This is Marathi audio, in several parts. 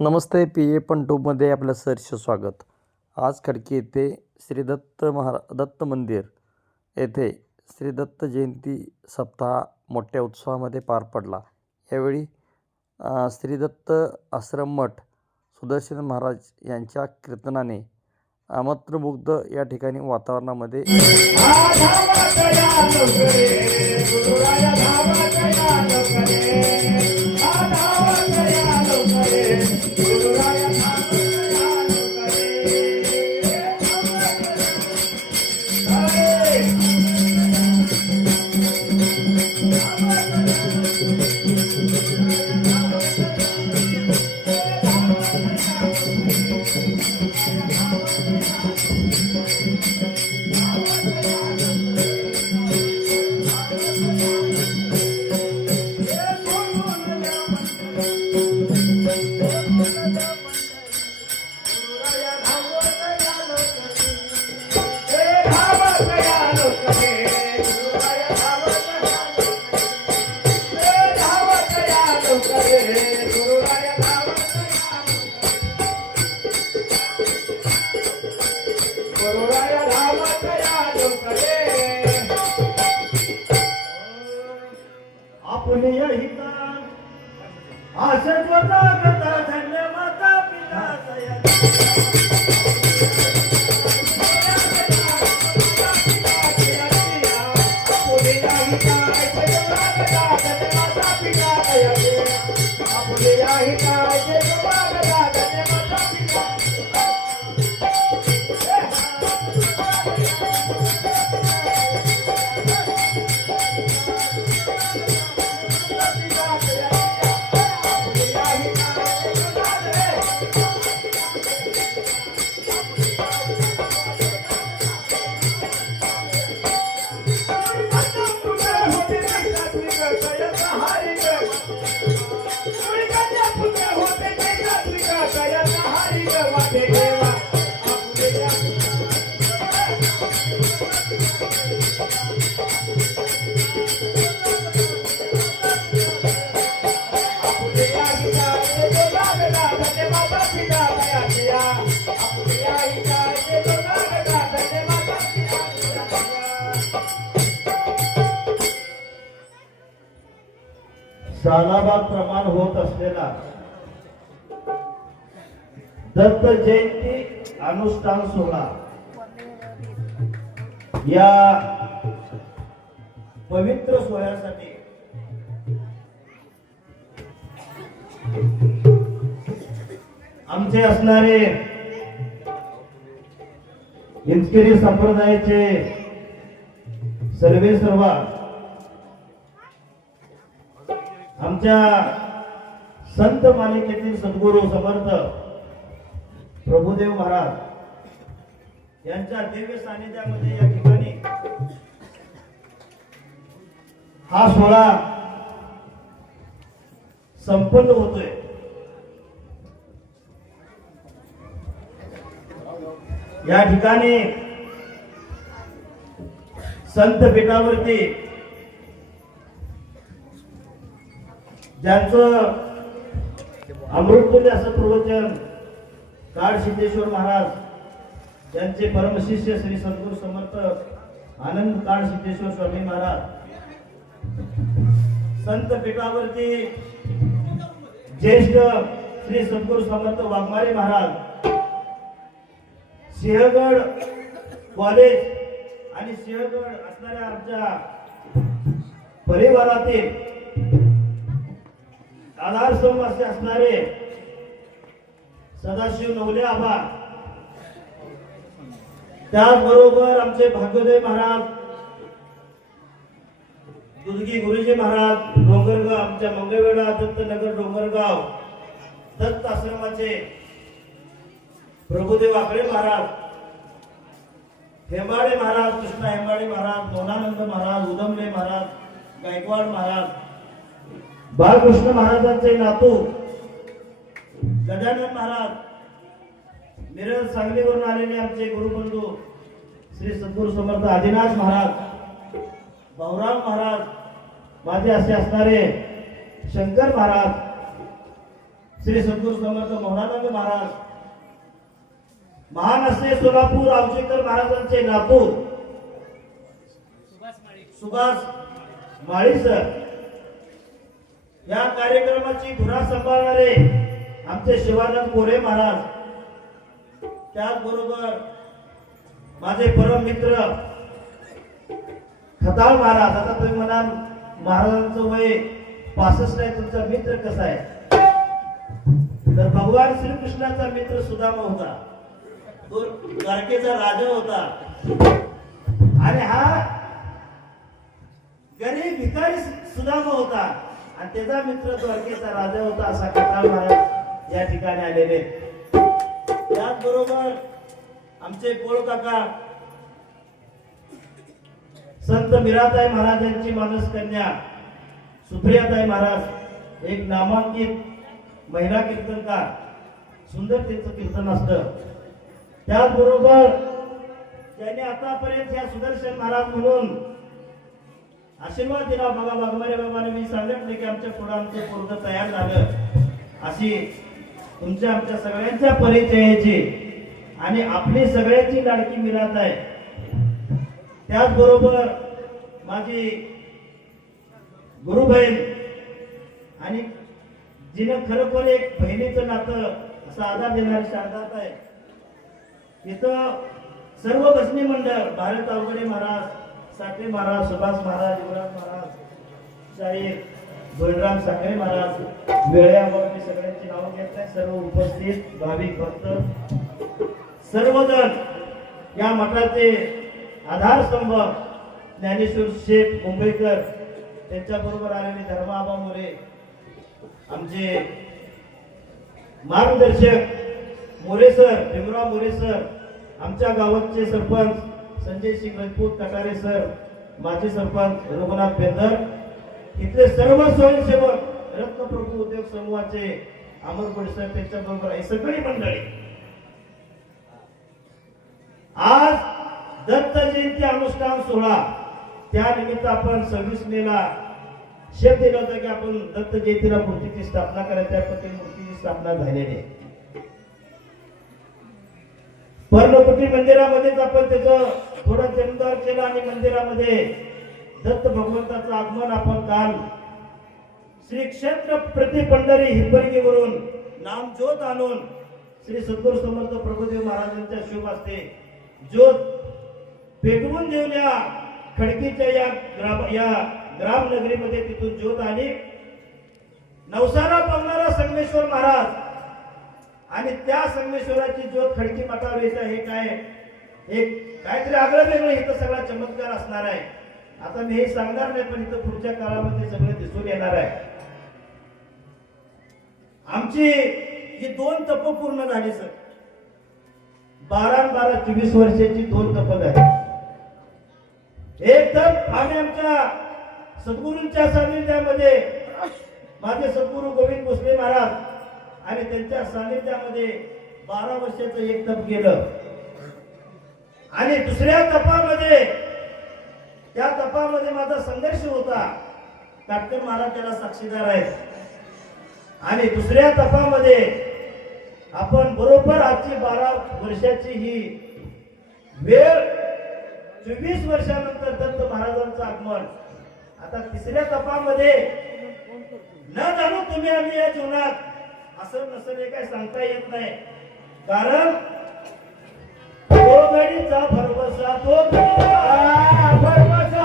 नमस्ते. पी ए पंटूमध्ये आपलं सहर्ष स्वागत. आज खडकी येथे श्री दत्त मंदिर येथे श्री दत्त जयंती सप्ताह मोठ्या उत्सवामध्ये पार पडला. यावेळी श्री दत्त आश्रम मठ सुदर्शन महाराज यांच्या कीर्तनाने मंत्रमुग्ध या ठिकाणी वातावरणामध्ये सालाबाद प्रमाण होत असलेला दत्त जयंती अनुष्ठान सोहळा या पवित्र सोहळ्यासाठी आमचे असणारे इंचकेरी संप्रदायाचे सर्व आमच्या संत मालिकेतील सद्गुरू समर्थ प्रभुदेव महाराज यांच्या दिव्य सानिध्यामध्ये या ठिकाणी हा सोहळा संपन्न होतोय. या ठिकाणी संत पीठावरती ज्यांचं अमृततुल्य असं प्रवचन काळ सिद्धेश्वर महाराज ज्यांचे परमशिष्य श्री सद्गुरू समर्थ आनंद काळ सिद्धेश्वर स्वामी महाराज, संत पीठावरती ज्येष्ठ श्री सद्गुरू समर्थ वाघमारे महाराज, सिंहगड कॉलेज आणि सिंहगड असणाऱ्या आमच्या परिवारातील आधारस्तंभ असे असणारे सदाशिव नवले आबा, त्याचबरोबर आमचे भाग्योदय महाराज, दुधगी गुरुजी महाराज डोंगरगाव, आमच्या मंगळवेढा दत्तनगर डोंगरगाव दत्त आश्रमाचे प्रभुदेव आकडे महाराज, हेंबाडे महाराज, कृष्णा हेंबाडे महाराज, मोनानंद महाराज, उदमले महाराज, गायकवाड महाराज, बाळकृष्ण महाराजांचे नातू गजानन महाराज, मिरज सांगलीवरून आलेले आमचे गुरुबंधू श्री सद्गुरू समर्थ आदिनाथ महाराज, भाऊराव महाराज, माझे असे असणारे शंकर महाराज, श्री सद्गुरू समर्थ मोहनानंद महाराज, महान असे सोलापूर आवजेकर महाराजांचे नातू सुभाष माळी सर, या कार्यक्रमाची धुरा सांभाळणारे आमचे शिवानंद कोरे महाराज, त्याचबरोबर माझे परम मित्र खताळ महाराज. आता तुम्ही म्हणाल महाराजांचं वय 65 आहे, तुमचा मित्र कसा आहे? तर भगवान श्रीकृष्णाचा मित्र सुदामा होता, तो द्वारकेचा राजा होता, आणि हा गरीब भिकारी सुदामा होता, आणि त्याचा मित्र द्वारकेचा राजा होता. असा खताळ महाराज या ठिकाणी आलेले. त्याचबरोबर आमचे पोळ काका संत मीराताई महाराज यांची मानस कन्या सुप्रियाताई महाराज, एक नामांकित महिला कीर्तनकार, सुंदर त्यांचं कीर्तन असतं. त्याचबरोबर त्यांनी आतापर्यंत या सुदर्शन महाराज म्हणून आशीर्वाद दिला. बघा वाघमारे बाबाने मी सांगितले की आमच्या पुढे आमचं पोरगं तयार झालं, अशी तुमच्या आमच्या सगळ्यांच्या परिचयाची आणि आपली सगळ्यांची लाडकी मिरात आहे. त्याचबरोबर माझी गुरुबहीण आणि जिनं खरोखर एक बहिणीचं नातं असं आधार देणारी शारदात आहे. तिथं सर्व भजनी मंडळ, भारत अवघडे महाराज, साठे महाराज, सुभाष महाराज, युवराज महाराज, शाहीर बलराम साखरे महाराज, वेळ्यावर मी सगळ्यांची नावं घेत नाही. सर्व उपस्थित भाविक भक्त सर्वजण, या मठाचे आधारस्तंभ ज्ञानेश्वर शेठ मुंबईकर, त्यांच्याबरोबर आलेले धर्माबा मोरे, आमचे मार्गदर्शक मोरे सर, भीमराव मोरे सर, आमच्या गावाचे सरपंच संजय सिंग राजपूत कटारे सर, माजी सरपंच रघुनाथ बेंदर, इथले सर्व स्वयंसेवक, रत्नप्रभू उद्योग समूहाचे अमर सर, त्यांच्याबरोबर ही सगळी मंडळी. आज दत्त जयंती अनुष्ठान सोहळा, त्यानिमित्त आपण 26 मेला शब्द दिला होता की आपण दत्त जयंतीला मूर्तीची स्थापना करायची आहे, पण ती मूर्तीची स्थापना झालेली आहे. पर्णकुटी मंदिरामध्येच आपण त्याचं थोडं जमदार केलं आणि मंदिरामध्ये दत्त भगवंताचं आगमन आपण काल श्री क्षेत्र प्रति पंढरी हिरबर्गीवरून नामज्योत आणून श्री सद्गुरू समर्थ प्रभुदेव महाराजांच्या शुभ हस्ते ज्योत पेटवून देऊया. खडकीच्या या ग्राम नगरीमध्ये तिथून ज्योत आली. नवसाला पावणारा संगमेश्वर महाराज आणि त्या संगमेश्वराची ज्योत खडकी मठावर येत आहे. हे काय एक काहीतरी आगळं वेगळं इथं सगळा चमत्कार असणार आहे. आता मी हे सांगणार नाही, पण इथं पुढच्या काळामध्ये सगळं दिसून येणार आहे. आमची ही 2 तप पूर्ण झाली सर. 12 24 वर्षाची 2 तप झाली. एक तप आम्ही आमच्या सद्गुरूंच्या सानिध्यामध्ये, माझे सद्गुरू गोविंद भोसले महाराज आणि त्यांच्या सानिध्यामध्ये 12 वर्षाचं एक तप गेलं. आणि दुसऱ्या तपामध्ये, त्या तपामध्ये माझा संघर्ष होता. डॉक्टर महाराज त्याला साक्षीदार आहेत. आणि दुसऱ्या तपामध्ये आपण बरोबर आजची 12 वर्षाची ही वेळ 24 वर्षानंतर दत्त महाराजांचं आगमन. आता तिसऱ्या तपामध्ये न जाणू तुम्ही आम्ही या जीवनात असं नसेल हे काय सांगता येत नाही. कारण तो गडीचा भरवसा, तो भरवसा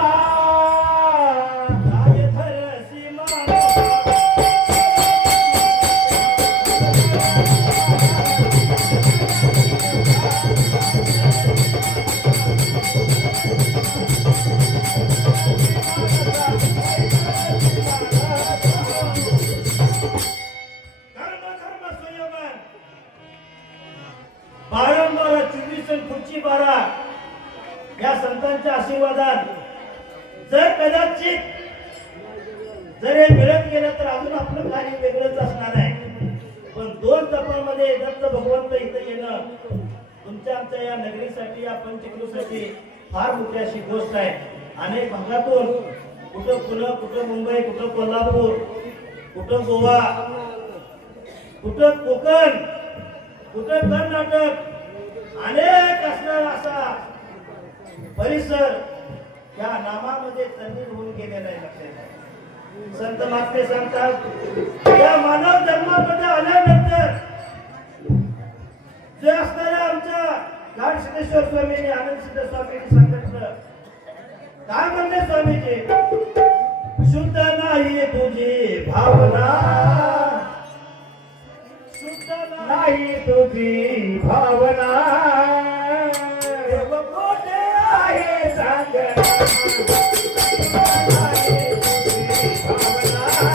या संतांच्या आशीर्वादात जर कदाचित जर हे मिळत गेलं तर अजून आपलं कार्य वेगळंच असणार आहे. पण 2 तपामध्ये दत्त भगवंत इथं येणं तुमच्या आमच्या या नगरीसाठी, या पंचक्रोशीसाठी फार मोठी अशी गोष्ट आहे. अनेक भागातून कुठं पुणे, कुठं मुंबई, कुठं कोल्हापूर, कुठं गोवा, कुठं कोकण, कुठं कर्नाटक, अनेक असणार असा परिसर या नामामध्ये तल्लीन होऊन गेलेला आहे. लक्षात संत महात्मे सांगतात या मानव जन्मामध्ये आल्यानंतर जे असणाऱ्या आमच्या लाडसिद्धेश्वर स्वामींनी आनंद सिद्ध स्वामींनी सांगितलं काय म्हणले स्वामीजी, शुद्ध नाही तुझी भावना, शुद्ध नाही तुझी भावना, देव कोठे आहे सांगना, नाही तुझी भावना,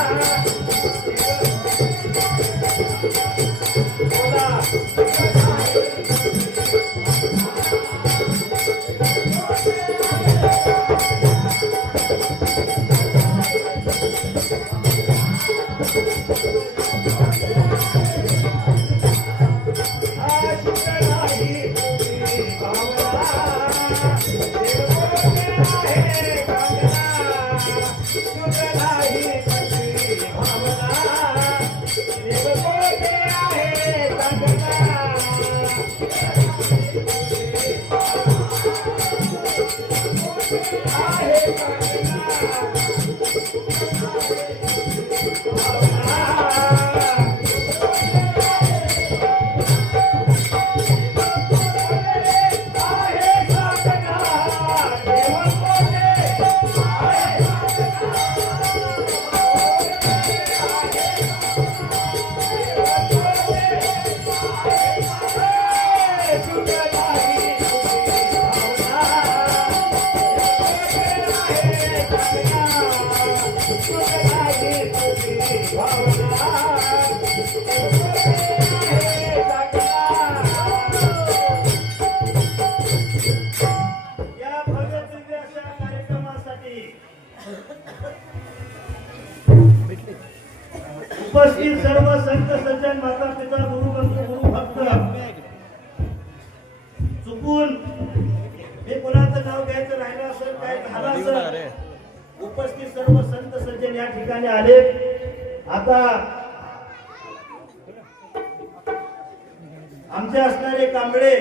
उपस्थित सर्व संत सज्जन माता पिता गुरु बंधू गुरु भक्त, चुकून मी कोणाचं नाव घ्यायचं राहिलं असेल काय झालं असेल, उपस्थित सर्व संत सज्जन या ठिकाणी आले. आता आमचे असणारे कांबळे